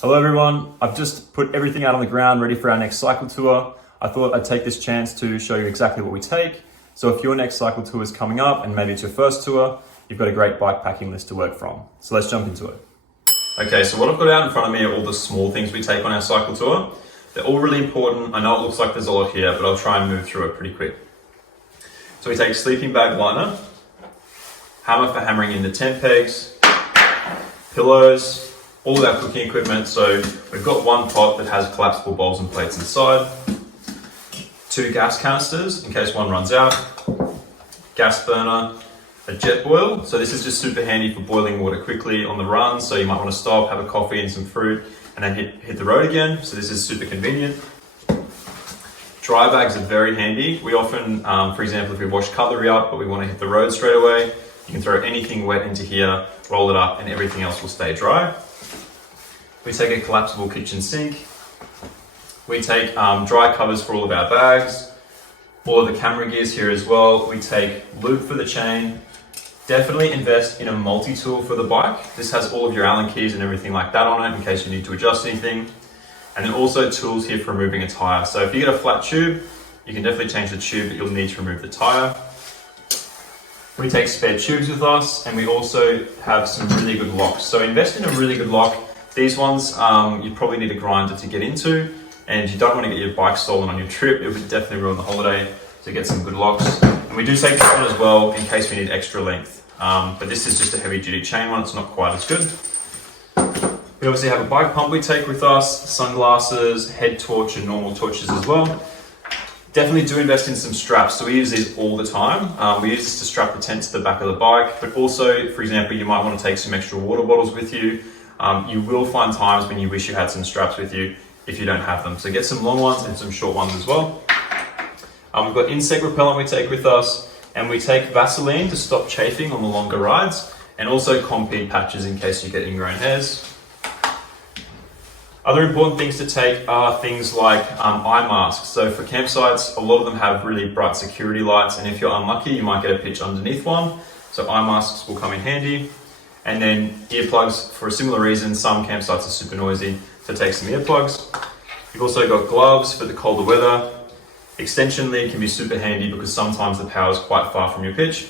Hello everyone, I've just put everything out on the ground ready for our next cycle tour. I thought I'd take this chance to show you exactly what we take. So if your next cycle tour is coming up and maybe it's your first tour, you've got a great bike packing list to work from. So let's jump into it. Okay, so what I've got out in front of me are all the small things we take on our cycle tour. They're all really important. I know it looks like there's a lot here, but I'll try and move through it pretty quick. So we take sleeping bag liner, hammer for hammering in the tent pegs, pillows, all of our cooking equipment. So we've got one pot that has collapsible bowls and plates inside, 2 gas canisters in case one runs out, gas burner, a jet boil. So this is just super handy for boiling water quickly on the run. So you might want to stop, have a coffee and some fruit, and then hit the road again. So this is super convenient. Dry bags are very handy. We often, for example, if we wash cutlery up, but we want to hit the road straight away, you can throw anything wet into here, roll it up, and everything else will stay dry. We take a collapsible kitchen sink. We take dry covers for all of our bags, all of the camera gears here as well. We take lube for the chain. Definitely invest in a multi-tool for the bike. This has all of your Allen keys and everything like that on it in case you need to adjust anything. And then also tools here for removing a tire. So if you get a flat tube, you can definitely change the tube, but you'll need to remove the tire. We take spare tubes with us, and we also have some really good locks. So invest in a really good lock. These ones, you probably need a grinder to get into, and you don't want to get your bike stolen on your trip. It would definitely ruin the holiday, so get some good locks. And we do take this one as well in case we need extra length. But this is just a heavy duty chain one, it's not quite as good. We obviously have a bike pump we take with us, sunglasses, head torch and normal torches as well. Definitely do invest in some straps. So we use these all the time. We use this to strap the tent to the back of the bike, but also, for example, you might want to take some extra water bottles with you. You will find times when you wish you had some straps with you if you don't have them. So get some long ones and some short ones as well. We've got insect repellent we take with us, and we take Vaseline to stop chafing on the longer rides, and also Compeed patches in case you get ingrown hairs. Other important things to take are things like eye masks. So for campsites, a lot of them have really bright security lights, and if you're unlucky, you might get a pitch underneath one. So eye masks will come in handy. And then earplugs for a similar reason. Some campsites are super noisy, so take some earplugs. You've also got gloves for the colder weather. Extension lead can be super handy because sometimes the power is quite far from your pitch.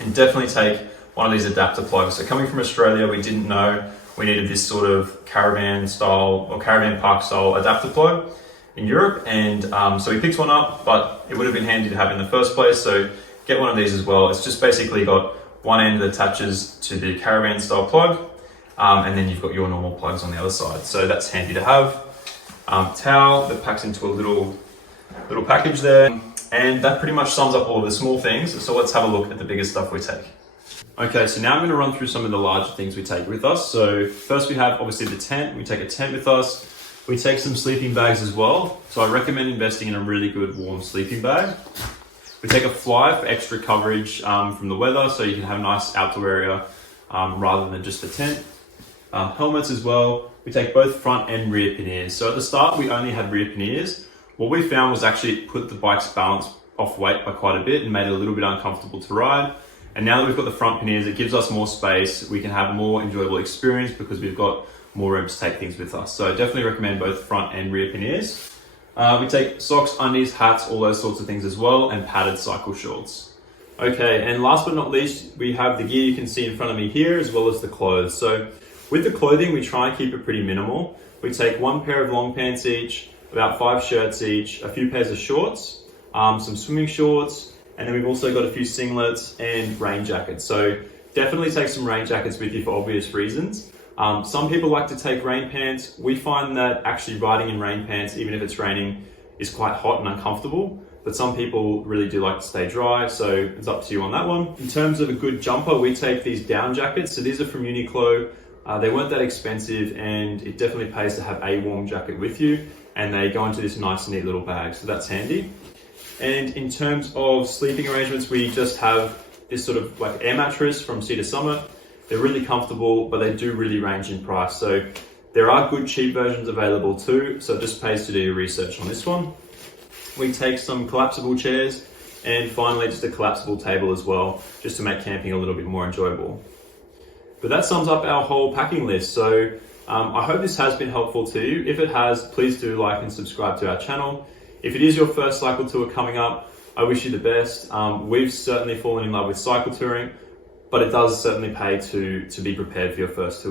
And definitely take one of these adapter plugs. So coming from Australia, we didn't know we needed this sort of caravan style or caravan park style adapter plug in Europe. And so we picked one up, but it would have been handy to have in the first place. So get one of these as well. It's just basically got one end that attaches to the caravan style plug, and then you've got your normal plugs on the other side. So that's handy to have. Towel that packs into a little package there. And that pretty much sums up all of the small things. So let's have a look at the bigger stuff we take. Okay, so now I'm gonna run through some of the larger things we take with us. So first we have obviously the tent. We take a tent with us. We take some sleeping bags as well. So I recommend investing in a really good warm sleeping bag. We take a fly for extra coverage from the weather, so you can have a nice outdoor area rather than just the tent. Helmets as well. We take both front and rear panniers. So at the start, we only had rear panniers. What we found was actually it put the bike's balance off weight by quite a bit and made it a little bit uncomfortable to ride. And now that we've got the front panniers, it gives us more space. We can have more enjoyable experience because we've got more room to take things with us. So I definitely recommend both front and rear panniers. We take socks, undies, hats, all those sorts of things as well, and padded cycle shorts. Okay, and last but not least, we have the gear you can see in front of me here, as well as the clothes. So with the clothing, we try and keep it pretty minimal. We take one pair of long pants each, about 5 shirts each, a few pairs of shorts, some swimming shorts, and then we've also got a few singlets and rain jackets. So definitely take some rain jackets with you for obvious reasons. Some people like to take rain pants. We find that actually riding in rain pants, even if it's raining, is quite hot and uncomfortable. But some people really do like to stay dry, so it's up to you on that one. In terms of a good jumper, we take these down jackets. So these are from Uniqlo. They weren't that expensive, and it definitely pays to have a warm jacket with you. And they go into this nice, neat little bag, so that's handy. And in terms of sleeping arrangements, we just have this sort of like air mattress from Cedar Summit. They're really comfortable, but they do really range in price. So there are good cheap versions available too, so it just pays to do your research on this one. We take some collapsible chairs, and finally just a collapsible table as well, just to make camping a little bit more enjoyable. But that sums up our whole packing list. So I hope this has been helpful to you. If it has, please do like and subscribe to our channel. If it is your first cycle tour coming up, I wish you the best. We've certainly fallen in love with cycle touring, but it does certainly pay to be prepared for your first tour.